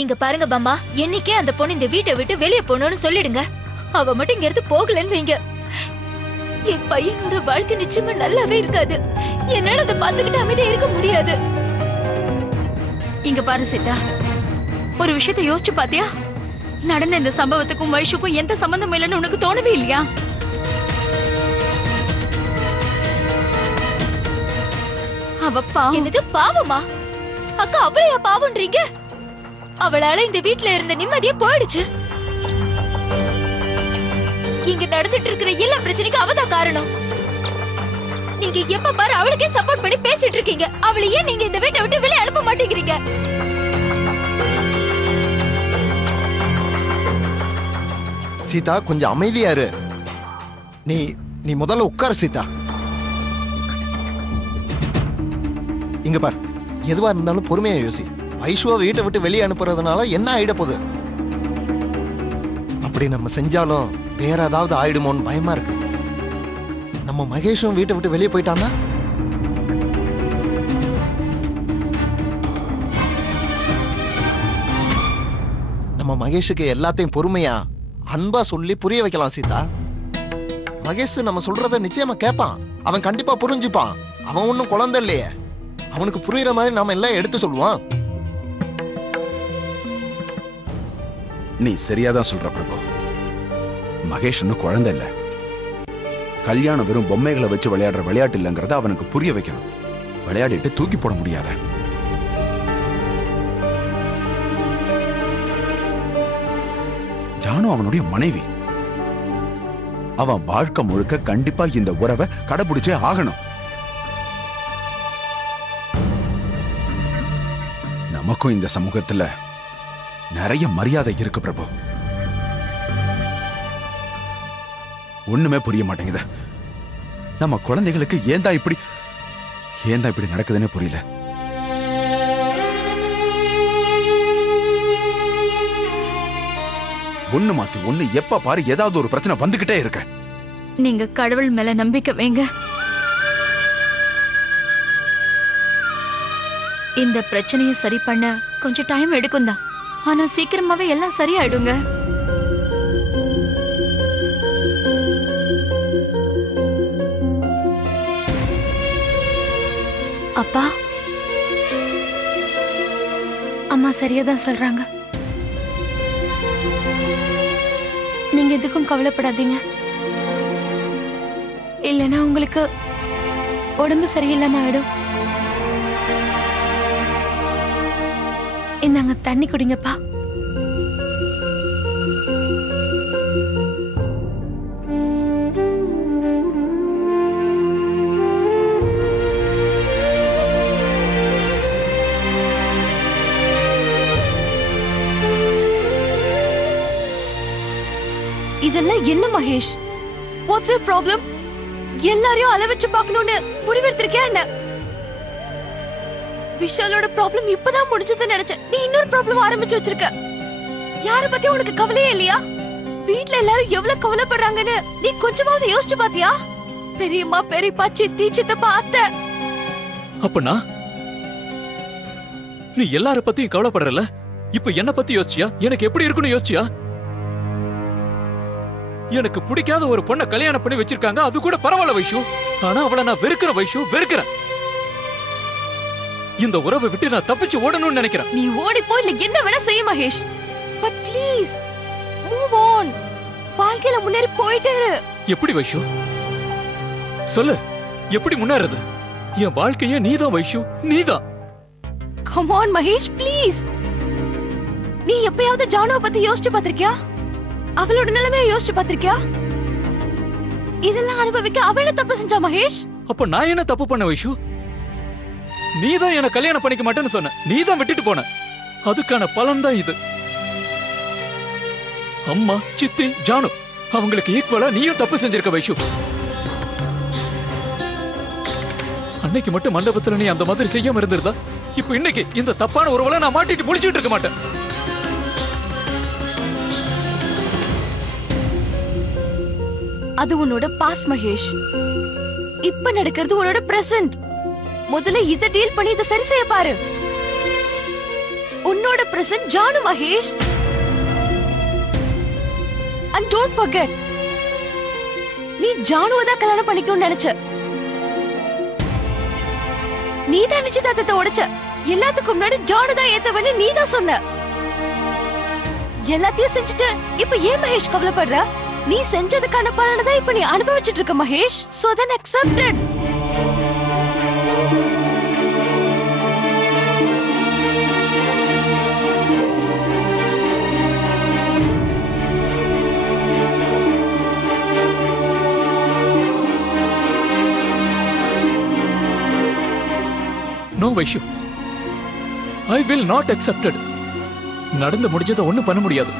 இங்க பாருங்க பாமா, என்னைக்கே அந்த பொண்ணு இந்த வீட்டை விட்டு வெளியே போகணும்னு சொல்லிடுங்க. அவ மட்டும் இங்க இருந்து போகலன்னு வைங்க, என் பையனோட வாழ்க்கை நிச்சயமா நல்லாவே இருக்காது. என்னால அதை பார்த்துக்கிட்டு அமைதியா இருக்க முடியாது. இங்க பாரு சீதா, ஒரு விஷயத்தை யோசிச்சு பாத்தியா? நடந்த இந்த சம்பவத்துக்கும் வைஷுக்கும் எந்த சம்பந்தமும் இல்லைன்னு உனக்கு தோணவே இல்லையா? அவ பாவம். என்னது பாவமா? அக்கா அவளையா பாவம்ன்றீங்க? அவளால இந்த வீட்டுல இருந்த நிம்மதியே போயிடுச்சு. இங்க நடந்துட்டு இருக்கிற எல்லா பிரச்சனைக்கும் அவதான் காரணம். நீங்க எப்ப பாரு அவளுக்கே சப்போர்ட் பண்ணி பேசிட்டு இருக்கீங்க. அவளை ஏன் நீங்க இந்த வீட்டை விட்டு வெளியே அனுப்ப மாட்டேங்கிறீங்க? சீதா, கொஞ்சம் அமைதியா இரு. நீ முதல்ல உட்காரு சீதா. இங்க பார், எதுவா இருந்தாலும் பொறுமையா யோசி. வைஷுவா வீட்டை விட்டு வெளியே அனுப்புறதுனால என்ன ஆயிட போகுது? அப்படி நம்ம செஞ்சாலும் வேற ஏதாவது ஆயிடுமோன்னு பயமா இருக்கு. நம்ம மகேஷும் வீட்டை விட்டு வெளியே போயிட்டான்னா நம்ம மகேஷுக்கு எல்லாத்தையும் பொறுமையா அன்பா சொல்லி புரிய வைக்கலாம் சீதா. மகேஷ் நம்ம சொல்றத நிச்சயமா கேட்பான். அவன் கண்டிப்பா புரிஞ்சுப்பான். அவன் ஒன்னும் குழந்தை இல்லையே. அவனுக்கு புரியுற மாதிரி நாம எல்லாம் எடுத்து சொல்லுவான். நீ சரியாதான் சொல்ற பிரபு. மகேஷ் இன்னும் குழந்தை இல்ல. கல்யாணம் வெறும் பொம்மைகளை வச்சு விளையாடுற விளையாட்டு இல்லைங்கிறத அவனுக்கு புரிய வைக்கணும். விளையாடிட்டு தூக்கி போட முடியாத. ஜானு அவனுடைய மனைவி. அவன் வாழ்க்கை முழுக்க கண்டிப்பா இந்த உறவை கடைபிடிச்சே ஆகணும். நமக்கும் இந்த சமூகத்துல நிறைய மரியாதை இருக்கு பிரபு. ஒண்ணுமே புரிய மாட்டேங்குது. நம்ம குழந்தைகளுக்கு ஏன்டா இப்படி நடக்குதுன்னு புரியல. ஒண்ணு மாத்தி ஒண்ணு எப்ப பாரு ஏதாவது ஒரு பிரச்சனை வந்துகிட்டே இருக்கு. நீங்க கடவுள் மேல நம்பிக்கை வைங்க. இந்த பிரச்சனையை சரி பண்ண கொஞ்சம் டைம் எடுக்கும் தான். ஆனா சீக்கிரமாவே எல்லாம் சரியாயிடுங்க. அப்பா, அம்மா சரியாதான் சொல்றாங்க. நீங்க எதுக்கும் கவலைப்படாதீங்க. இல்லைன்னா உங்களுக்கு உடம்பு சரியில்லாம ஆயிடும். இந்தாங்க தண்ணி குடிங்கப்பா. இதெல்லாம் என்ன மகேஷ்? What's your problem? எல்லாரையும் அளவச்சு பார்க்கணும்னு முடிவெடுத்திருக்கியா என்ன? விஷாலோட ப்ராப்ளம் இப்பதான் முடிஞ்சதுன்னு நினைச்சேன். நீ இன்னொரு ப்ராப்ளம் ஆரம்பிச்சு வச்சிருக்க. யார பத்தி உனக்கு கவலையே இல்லையா? வீட்ல எல்லாரும் எவ்வளவு கவலைப்படுறாங்கன்னு நீ கொஞ்சமாவது யோசிச்சு பாத்தியா? பெரியம்மா, பெரியப்பா, சித்தி, சித்தப்பா, அத்தை. அப்பனா நீ எல்லார பத்தியும் கவலைப்படுறல, இப்ப என்ன பத்தி யோசிச்சியா? எனக்கு எப்படி இருக்குன்னு யோசிச்சியா? எனக்கு பிடிக்காத ஒரு பொண்ணை கல்யாணம் பண்ணி வச்சிருக்காங்க, அது கூட பரவாயில்ல வைஷு. ஆனா அவளை நான் வெறுக்கிற வைஷு, வெறுக்கிறேன். இந்த உறவை விட்டு நான் தப்பிச்சு ஓடணும்னு நினைக்கிறேன். நீ ஓடி போய் இல்ல என்ன வேணா செய்ய Mahesh. But please move on. வாழ்க்கையில முன்னேறி போயிட்டே இரு. எப்படி வைஷு? சொல்லு, எப்படி முன்னேறது? என் வாழ்க்கையே நீதான் வைஷு, நீதான். Come on Mahesh, please. நீ எப்பயாவது ஜானுவை பத்தி யோசிச்சு பாத்திருக்கியா? அவளோட நிலைமையை யோசிச்சு பாத்திருக்கியா? இதெல்லாம் அனுபவிக்க அவ என்ன தப்பு செஞ்சா மகேஷ்? அப்ப நான் என்ன தப்பு பண்ண வைஷு? நீதான் என்ன கல்யாணம் பண்ணிக்க மாட்டேன்னு சொன்ன, நீதான் விட்டுட்டு போன. அதுக்கான பலன் தான் இது. அம்மா, சித்தி, ஜானு அவங்களுக்கு ஈக்குவலா நீயும் தப்பு செஞ்சிருக்க வைஷு. அன்னைக்கு மட்டும் மண்டபத்துல நீ அந்த மாதிரி செய்யாம இருந்திருந்தா இப்ப இன்னைக்கு இந்த தப்பான உறவுல நான் மாட்டிட்டு முடிச்சுட்டு இருக்க மாட்டேன். அது உன்னோட பாஸ்ட் மகேஷ். இப்ப நடக்கிறது உன்னோட பிரசன்ட். முதல்ல இத டீல் பண்ணி இத சரி செய்ய பாரு. உன்னோட present Janu Mahesh. And don't forget, நீ ஜானுவை தான் கல்யாணம் பண்ணிக்கணும்னு நினைச்ச. நீ தான் நிச்சயதார்த்தத்தை உடைச்ச. எல்லாத்துக்கும் முன்னாடி ஜானு தான் ஏத்தவன்னு நீ தான் சொன்ன. எல்லாத்தையும் செஞ்சுட்டு இப்ப ஏன் மகேஷ் கவலைப்படுற? நீ செஞ்சதுக்கான பலனை தான் இப்ப நீ அனுபவிச்சுட்டு இருக்க Mahesh. So then accept it. No, Vaishu. I will not accept it. நடந்து முடிஞ்சதை ஒண்ணும் பண்ண முடியாது.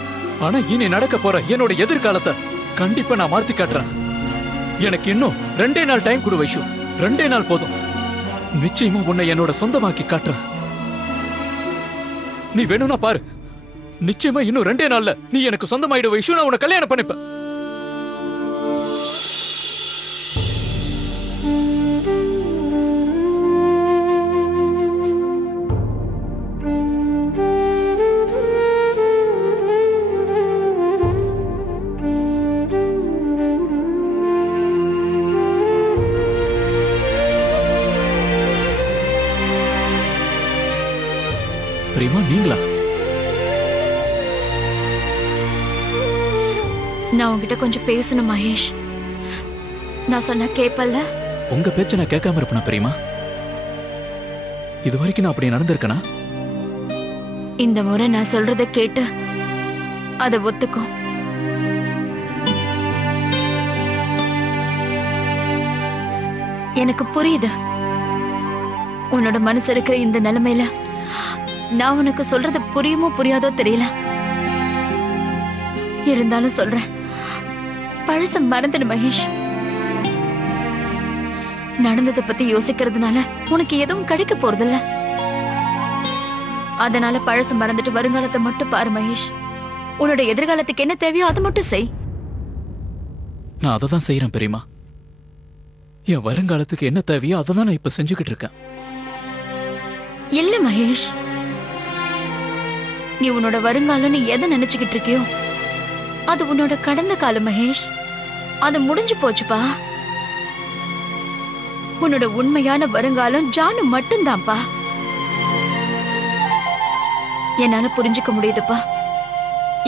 ஆனா இனி நடக்க போற என்னோட எதிர்காலத்தை கண்டிப்பா நான் மாத்தி காட்டுறேன். எனக்கு இன்னும் 2 நாள் டைம் கொடு வைஷு. 2 நாள் போதும். நிச்சயமா உன்னை என்னோட சொந்தமாக்கி காட்டுறேன். நீ வேணும்னா பாரு. நிச்சயமா இன்னும் 2 நாள்ல நீ எனக்கு சொந்தமாயிடு வைஷு. நான் உன்னை கல்யாணம் பண்ணிப்பேன். பிரியமா, நீங்களா? நான் உன்கிட்ட கொஞ்சம் பேசணும் மகேஷ். நான் சொன்ன கேப்பல்ல? உங்க பேச்ச நான் கேட்காம இருப்பேனா பிரியமா? இது வரைக்கும் நான் அப்படி நடந்திருக்கனா? இந்த முறை நான் சொல்றத கேட்டு அதை ஒத்துக்கோ. எனக்கு புரியுது உன்னோட மனசு இருக்கிற இந்த நிலைமையில நான் உனக்கு சொல்றது புரியுமோ புரியாதோ தெரியல. இருந்தாலும் சொல்றேன், பழச மறந்துடு மகேஷ். நடந்ததை பத்தி யோசிக்கிறதுனால உனக்கு எதுவும் கிடைக்க போறதில்ல. அதனால பழச மறந்துட்டு வருங்காலத்தை மட்டும் பாரு மகேஷ். உன்னோட எதிர்காலத்துக்கு என்ன தேவையோ அதை மட்டும் செய். நான் அதை தான் செய்யறேன் பெரியமா. என் வருங்காலத்துக்கு என்ன தேவையோ அதை தான் நான் இப்ப செஞ்சுக்கிட்டு இருக்கேன். இல்ல மகேஷ், நீ உன்னோட வருங்காலம் நீ எதை நினைச்சுக்கிட்டு இருக்கியோ அது உன்னோட கடந்த காலம் மகேஷ். அது முடிஞ்சு போச்சுப்பா. உன்னோட உண்மையான வருங்காலம் ஜானு மட்டும்தான்ப்பா. என்னால புரிஞ்சுக்க முடியுதுப்பா.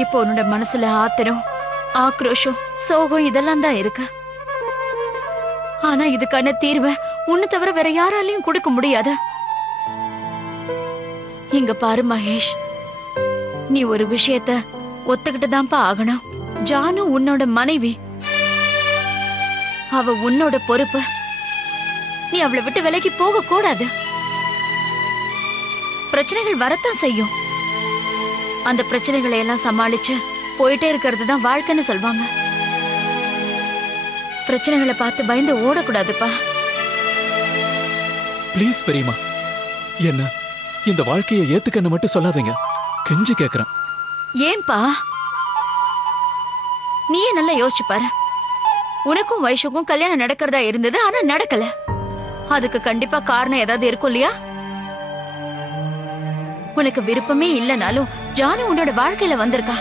இப்போ உன்னோட மனசுல ஆத்திரம், ஆக்ரோஷம், சோகம் இதெல்லாம் தான் இருக்கு. ஆனா இதுக்கான தீர்வை உன்னை தவிர வேற யாராலையும் கொடுக்க முடியாது. இங்க பாரு மகேஷ், நீ ஒரு விஷயத்த ஒத்துக்கிட்டு தான்ப்பா ஆகணும். ஜானு உன்னோட மனைவி. அவ உன்னோட பொறுப்பு. நீ அவளை விட்டு விலகி போக கூடாது. பிரச்சனைகள் வரத்தான் செய்யும். அந்த பிரச்சனைகளை எல்லாம் சமாளிச்சு போயிட்டே இருக்கிறது தான் வாழ்க்கைன்னு சொல்வாங்க. பிரச்சனைகளை பார்த்து பயந்து ஓடக்கூடாதுப்பா. ப்ளீஸ் பெரியமா, என்ன இந்த வாழ்க்கையை ஏத்துக்கன்னு மட்டும் சொல்லாதீங்க. கெஞ்சி கேக்குறேன். ஏன்பா? நீயே நல்லா யோசிச்சு பாரு. உனக்கும் வைஷுக்கும் கல்யாணம் நடக்கிறதா இருந்தது, ஆனா நடக்கல. அதுக்கு கண்டிப்பா காரணம் ஏதாவது இருக்கும் இல்லையா? உனக்கு விருப்பமே இல்லைனாலும் ஜானு உன்னோட வாழ்க்கையில வந்திருக்கா.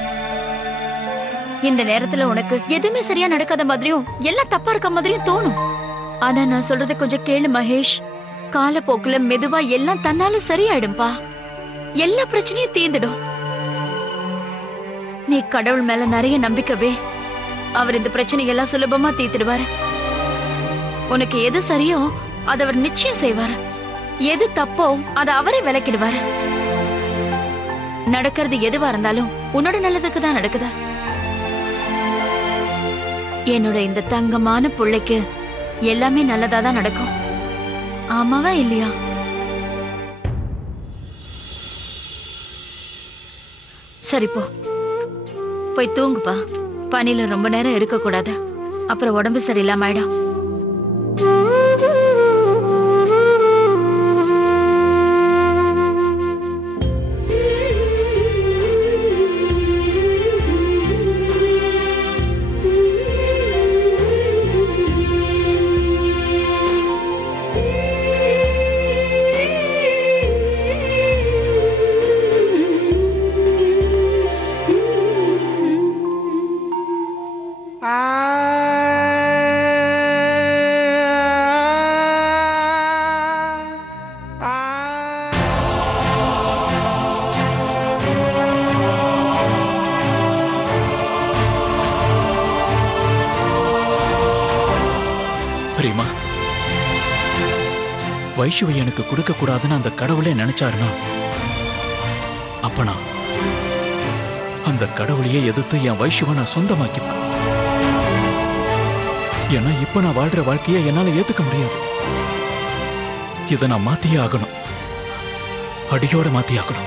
இந்த நேரத்துல உனக்கு எதுவுமே சரியா நடக்காத மாதிரியும் எல்லாம் தப்பா இருக்க மாதிரியும் தோணும். ஆனா நான் சொல்றத கொஞ்சம் கேளு மகேஷ். காலப்போக்குல மெதுவா எல்லாம் தன்னால சரியாயிடும்பா. எல்லா பிரச்சனையும் தீர்ந்துடும். நீ கடவுள் மேல நிறைய நம்பிக்கவே அவர் இந்த பிரச்சனையெல்லாம் சுலபமா தீர்த்துடுவாரு. உனக்கு எது சரியோ அதை அவர் நிச்சயம் செய்வாரு. எது தப்போ அதை அவரே விலக்கிடுவாரு. நடக்கிறது எதுவா இருந்தாலும் உன்னோட நல்லதுக்கு தான் நடக்குதா. என்னோட இந்த தங்கமான பிள்ளைக்கு எல்லாமே நல்லதா தான் நடக்கும். ஆமாவா இல்லையா? சரி போ, போய் தூங்குப்பா. பனியில ரொம்ப நேரம் இருக்க கூடாது, அப்புறம் உடம்பு சரியில்லாம ஆயிடும். ரீமா, வைஷுவை எனக்கு கொடுக்க கூடாதுன்னு அந்த கடவுளே நினைச்சாருன்னா அப்ப நான் அந்த கடவுளையே எதிர்த்து என் வைஷுவை நான் சொந்தமாக்கிப்பேன். ஏன்னா இப்ப நான் வாழ்ற வாழ்க்கையை என்னால ஏத்துக்க முடியாது. இதை நான் மாத்தியே ஆகணும், அடியோட மாத்தி ஆகணும்.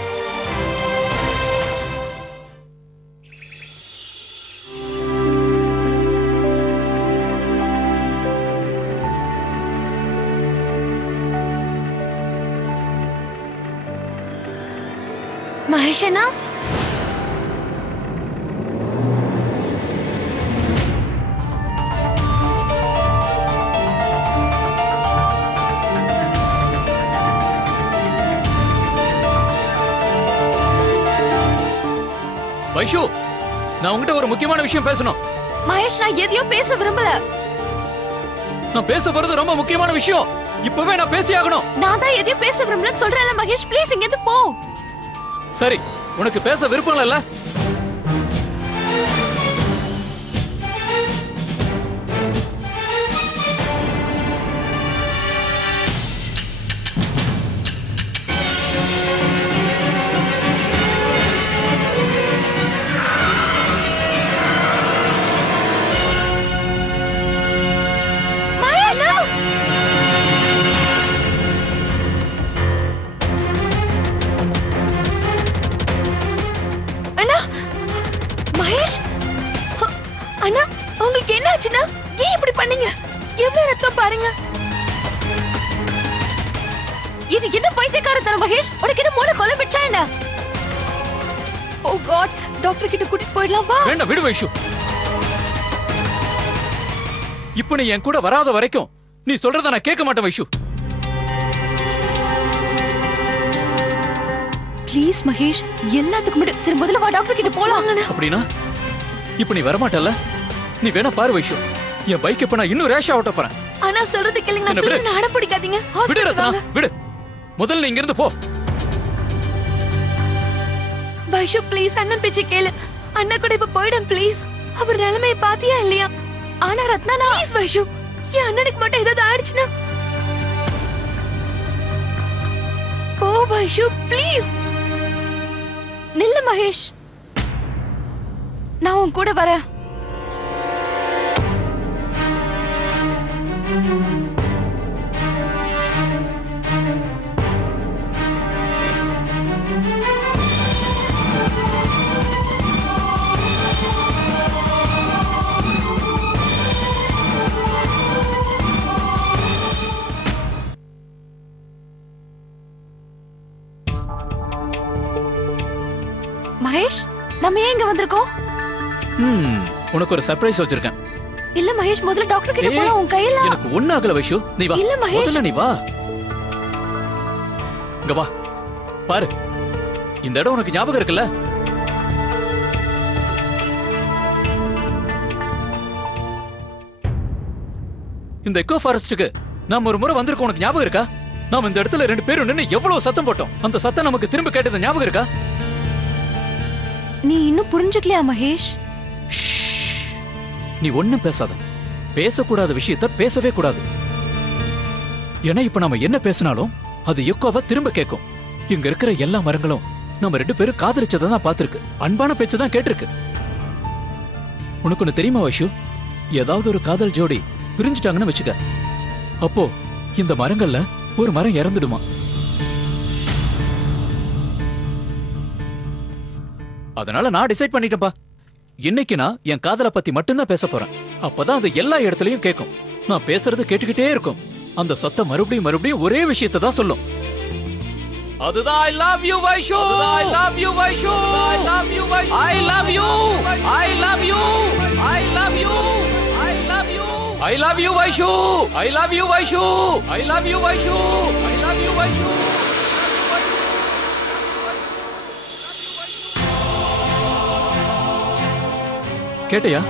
மகேஷ் அண்ணா, வைஷு, நான் உங்ககிட்ட ஒரு முக்கியமான விஷயம் பேசணும். மகேஷ் நான் எதையோ பேச விரும்பல. நான் பேச போறது ரொம்ப முக்கியமான விஷயம். இப்பவே நான் பேசி ஆகணும். நான் தான் எதையோ பேச விரும்பலன்னு சொல்றேன்ல மகேஷ், ப்ளீஸ் இங்க இருந்து போ. சரி, உனக்கு பேச விருப்பம் இல்ல? அண்ணா, உங்களுக்கு என்ன ஆச்சுன்னா? ஏன் இப்படி பண்ணீங்க? எவ்வளவு ரத்தம் பாருங்க. இது என்ன பைத்தியக்காரத்தனம் மகேஷ்? உனக்கு என்ன மூளை குழம்பிடுச்சா என்ன? ஓ காட், டாக்டர் கிட்ட கூட்டிட்டு போயிடலாம் வா. வேண்டாம், விடு வைஷு. இப்போ நீ என் கூட வராத வரைக்கும் நீ சொல்றத நான் கேட்க மாட்டேன் வைஷு. ப்ளீஸ் மகேஷ், எல்லாத்துக்கும் முன்னாடி சரி முதல்ல வா டாக்டர் கிட்ட போலாம். அப்படின்னா இப்போ நீ வரமாட்டல்ல? நீ வேணா பாரு வைஷு, என் பைக் இப்ப நான் இன்னும் ரேஷ் ஆகட்ட போறேன். ஆனா சொல்றது கேளுங்க ப்ளீஸ், நான் அடம் பிடிக்காதீங்க. விடு ரத்னா, விடு. முதல்ல இங்க இருந்து போ. வைஷு ப்ளீஸ் அண்ணன் பேச்சை கேளு. அண்ணா கூட இப்ப போய்டும் ப்ளீஸ். அவர் நிலைமையை பாத்தியா இல்லையா? ஆனா ரத்னா ப்ளீஸ் வைஷு, என் அண்ணனுக்கு மட்டும் ஏதாவது ஆயிடுச்சுன்னா? போ வைஷு ப்ளீஸ். நில்லு மகேஷ், நான் உன் கூட வரேன். மகேஷ், நம்ம ஏன் இங்க வந்திருக்கோம்? உனக்கு ஒரு சர்ப்ரைஸ் வச்சிருக்கேன். இல்ல மகேஷ், முதல்ல டாக்டர் கிட்ட போலாம். உன் கையில எனக்கு ஒண்ணு ஆகல வைஷு, நீ வா. இல்ல மகேஷ், முதல்ல நீ வா. இங்க வா பாரு, இந்த இடம் உனக்கு ஞாபகம் இருக்குல்ல? இந்த எக்கோ ஃபாரஸ்டுக்கு நாம ஒரு முறை வந்திருக்கோம், உனக்கு ஞாபகம் இருக்கா? நாம இந்த இடத்துல 2 பேரும் நின்னு எவ்வளவு சத்தம் போட்டோம். அந்த சத்தம் நமக்கு திரும்ப கேட்டது ஞாபகம் இருக்கா? நீ இன்னும் புரிஞ்சுக்கலையா மகேஷ்? நீ ஒண்ணும் பேசாத. பேசக்கூடாத விஷயத்த பேசவே கூடாது. ஏன்னா இப்ப நாம என்ன பேசினாலும் அது எக்கோவா திரும்ப கேட்கும். இங்க இருக்கிற எல்லா மரங்களும் நம்ம 2 பேரும் காதலிச்சதை தான் பார்த்திருக்கு, அன்பான பேச்சை தான் கேட்டிருக்கு. உனக்கு ஒண்ணு தெரியுமா வைஷு? ஏதாவது ஒரு காதல் ஜோடி பிரிஞ்சுட்டாங்கன்னு வச்சுக்க, அப்போ இந்த மரங்கள்ல ஒரு மரம் இறந்துடுமா. அதனால நான் டிசைட் பண்ணிட்டேன்பா, இன்னைக்கு நான் என் காதலை பத்தி மட்டும்தான் பேச போறேன். அப்பதான் அது எல்லா இடத்துலயும் கேட்கும். நான் பேசுறது கேட்டுக்கிட்டே இருக்கும். அந்த சத்தம் மறுபடியும் மறுபடியும் ஒரே விஷயத்தை தான் சொல்லும். அதுதான் I love you Vaishu, I love you Vaishu, I love you Vaishu, I love you, I love you, I love you, I love you, I love you Vaishu, I love you Vaishu, I love you Vaishu, I love you Vaishu. கேட்டியா?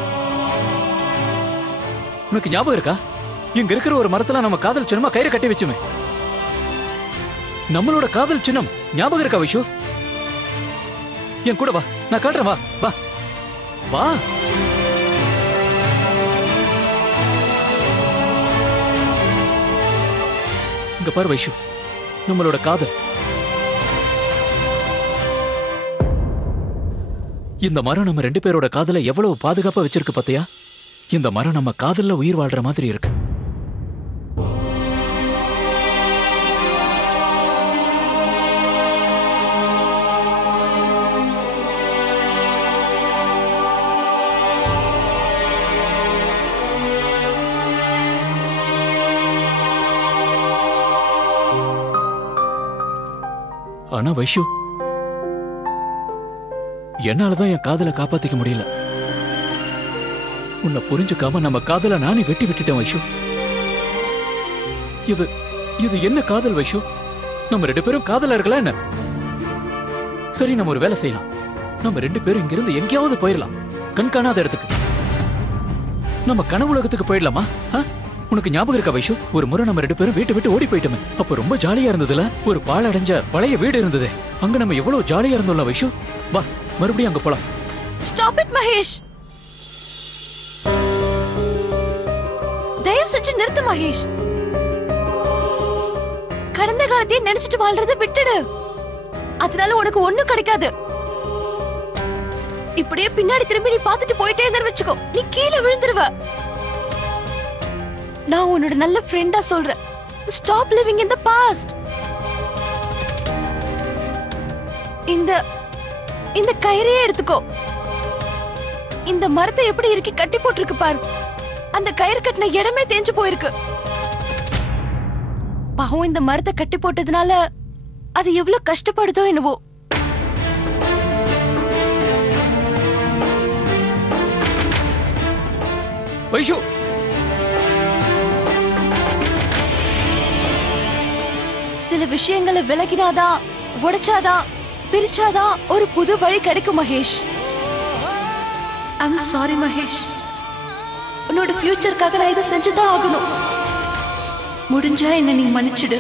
உனக்கு ஞாபகம் இருக்கா? இங்க இருக்கிற ஒரு மரத்துல நம்ம காதல் சின்னமா கயிறு கட்டி வச்சுமே. நம்மளோட காதல் சின்னம் ஞாபகம் இருக்கா வைஷு? என் கூட வா, நான் காட்டுறேன். வா வா வா. இங்க பாரு வைஷு, நம்மளோட காதல், இந்த மரம் நம்ம 2 பேரோட காதலை எவ்வளவு பாதுகாப்பா வச்சிருக்கு பாத்தியா? இந்த மரம் நம்ம காதல்ல உயிர் வாழ்ற மாதிரி இருக்கு. ஆனா வைஷு, என்னாலதான் என் காதலை காப்பாத்திக்க முடியல. உன்னை புரிஞ்சுக்காம நம்ம காதலை நானே வெட்டி விட்டுட்டேன் வைஷு. இது இது என்ன காதல் வைஷு? நம்ம 2 பேரும் காதலர்களா என்ன? சரி, நம்ம ஒரு வேலை செய்யலாம். நம்ம 2 பேரும் இங்கிருந்து எங்கேயாவது போயிடலாம், கண்காணாத இடத்துக்கு. நம்ம கனவுலகத்துக்கு போயிடலாமா? உனக்கு ஞாபகம் இருக்கா வைஷு, ஒரு முறை நம்ம 2 பேரும் வீட்டை விட்டு ஓடி போயிட்டோமே. அப்ப ரொம்ப ஜாலியா இருந்ததுல. ஒரு பாழடைஞ்ச பழைய வீடு இருந்தது, அங்க நம்ம எவ்வளவு ஜாலியா இருந்தோம்ல வைஷு. வா, மறுபடியும் அங்க போலாம். ஸ்டாப் இட் மகேஷ், தயவு செஞ்சு நிறுத்து மகேஷ். கடந்த காலத்தையே நினைச்சிட்டு வாழ்றதை விட்டுடு. அதனால உனக்கு ஒண்ணும் கிடைக்காது. இப்படியே பின்னாடி திரும்பி நீ பாத்துட்டு போயிட்டே இருந்தா வச்சுக்கோ, நீ கீழே விழுந்துருவ. நான் உன்னோட நல்ல ஃப்ரெண்டா சொல்றேன். Stop living in the past. இந்த கயிறையே எடுத்துக்கோ. இந்த மரத்தை எப்படி இறுக்கி கட்டி போட்டிருக்கு பாரு. அந்த கயிறு கட்டின இடமே தேஞ்சு போயிருக்கு. பாவம், இந்த மரத்தை கட்டி போட்டதுனால அது எவ்வளவு கஷ்டப்படுதோ என்னவோ. வைஷு, சில விஷயங்களை விலகினாதான், உடைச்சாதான், பிரிச்சாதான் ஒரு புது வழி கிடைக்கும் மகேஷ். I'm sorry Mahesh. உன்னோட ஃபியூச்சருக்காக நான் இதை செஞ்சுதான் ஆகணும். முடிஞ்சா என்ன நீ மன்னிச்சிடு.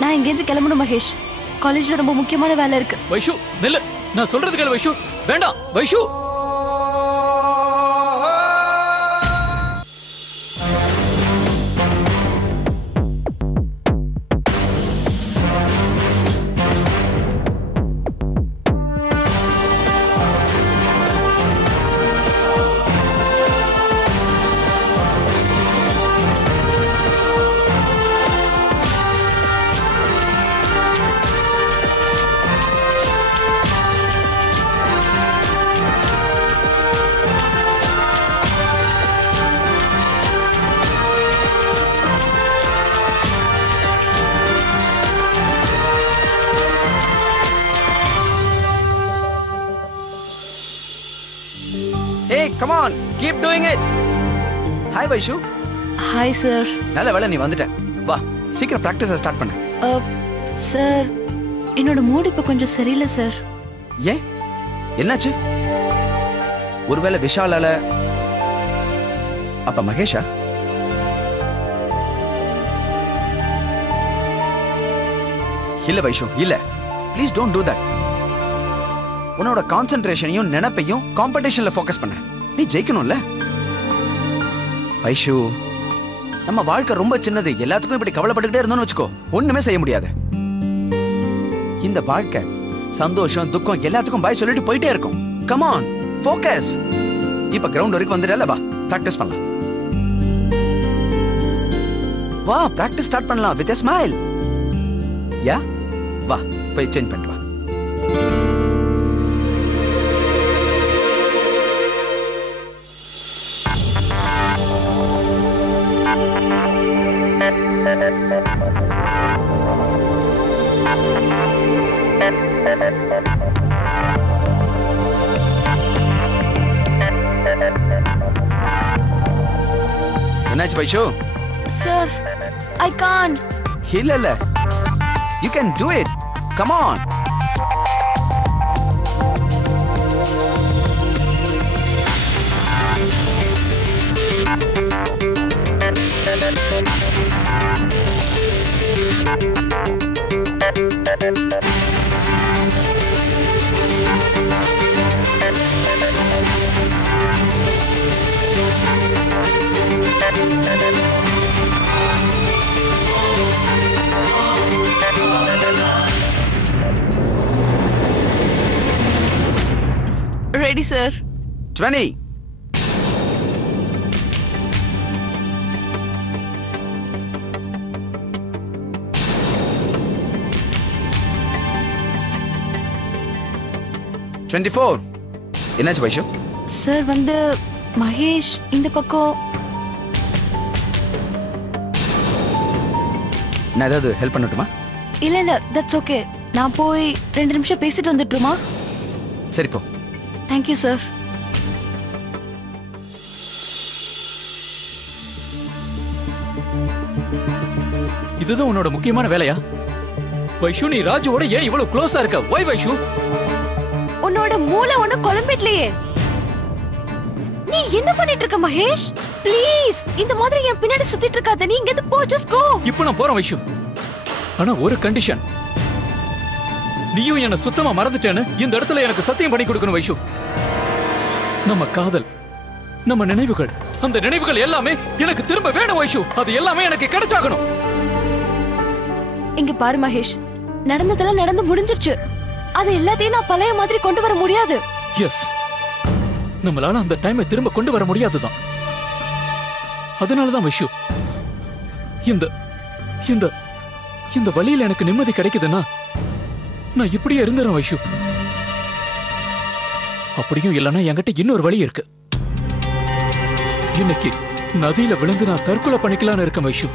நான் இங்கேருந்து கிளம்பணும் மகேஷ். காலேஜ்ல ரொம்ப முக்கியமான வேலை இருக்கு. வைஷு நில்லு, நான் சொல்றது கேளு வைஷு. வேண்டாம் Vaishu. Hey, come on, keep doing it. Hi Vaishu. Hi sir. நல்ல வேளை நீ வந்துட்ட. வா, சீக்கிரம் பிராக்டிஸ் ஸ்டார்ட் பண்ணு. சார், என்னோட மூட் இப்ப கொஞ்சம் சரியில்லை சார். ஏன், என்னாச்சு? ஒருவேளை விஷாலால? அப்ப மகேஷா? இல்ல வைஷு, இல்ல. Please don't do that. உன்னோட கான்சென்ட்ரேஷனையும் நினைப்பையும் காம்படிஷன்ல ஃபோக்கஸ் பண்ண. நீ ஜெயிக்கணும்ல வைஷு. நம்ம வாழ்க்கை ரொம்ப சின்னது. எல்லாத்துக்கும் இப்படி கவலைப்பட்டுக்கிட்டே இருந்தோம்னு வச்சுக்கோ, ஒண்ணுமே செய்ய முடியாது. இந்த வாழ்க்கை சந்தோஷம் துக்கம் எல்லாத்துக்கும் பாய் சொல்லிட்டு போயிட்டே இருக்கும். Come on, focus. இப்ப கிரவுண்ட் வரைக்கும் வந்துடல, வா பிராக்டிஸ் பண்ணலாம். வா பிராக்டிஸ் ஸ்டார்ட் பண்ணலாம் வித் a smile. யா, வா போய் சேஞ்ச் பண்ணிட்டு வா. என்னாச்சு வைஷு? Sir, I can't. இல்ல இல்ல, you can do it. Come on. எப்படி சார்? 20. என்னாச்சு வைஷு? சார் வந்து மகேஷ் இந்த பக்கம். நான் ஏதாவது ஹெல்ப் பண்ணட்டுமா? இல்ல தட்ஸ் ஓகே. நான் போய் 2 நிமிஷம் பேசிட்டு வந்துட்டுமா? சரி போ. Thank you sir. இதுதான் உன்னோட முக்கியமான வேலையா? வைஷு, நீ ராஜுவோட ஏன் இவ்வளவு க்ளோஸா இருக்க? வை வைஷு? உன்னோட மூளை ஒண்ணு குழம்பிட்டலையே. நீ என்ன பண்ணிட்டு இருக்க மகேஷ்? ப்ளீஸ் இந்த மாதிரி என் பின்னாடி சுத்திட்டு இருக்காத. நீ இங்க போ, ஜஸ்ட் கோ. இப்போ நான் போறேன் வைஷு. ஆனா ஒரு கண்டிஷன். நீயும் என்ன சுத்தமா மறந்துட்டேன்னு இந்த இடத்துல எனக்கு சத்தியம் பண்ணி கொடுக்கணும் வைஷு. நம்ம காதல், நம்ம நினைவுகள், அந்த நினைவுகள் எல்லாமே எனக்கு திரும்ப வேணும் வைஷு. அது எல்லாமே எனக்கு கிடைச்சாகணும். இங்க பாரு மகேஷ், நடந்ததெல்லாம் நடந்து முடிஞ்சிருச்சு. அது எல்லாத்தையும் நான் பழைய மாதிரி கொண்டு வர முடியாது. எஸ், நம்மளால அந்த டைமை திரும்ப கொண்டு வர முடியாதுதான். அதனாலதான் வைஷு, இந்த இந்த இந்த வழியில எனக்கு நிம்மதி கிடைக்குதுன்னா நான் இப்படியே இருந்துறேன் வைஷு. அப்படியும் இல்லைன்னா என்கிட்ட இன்னொரு வழி இருக்கு. இன்னைக்கு நதியில விழுந்து நான் தற்கொலை பண்ணிக்கலாம்னு இருக்கேன் வைஷு.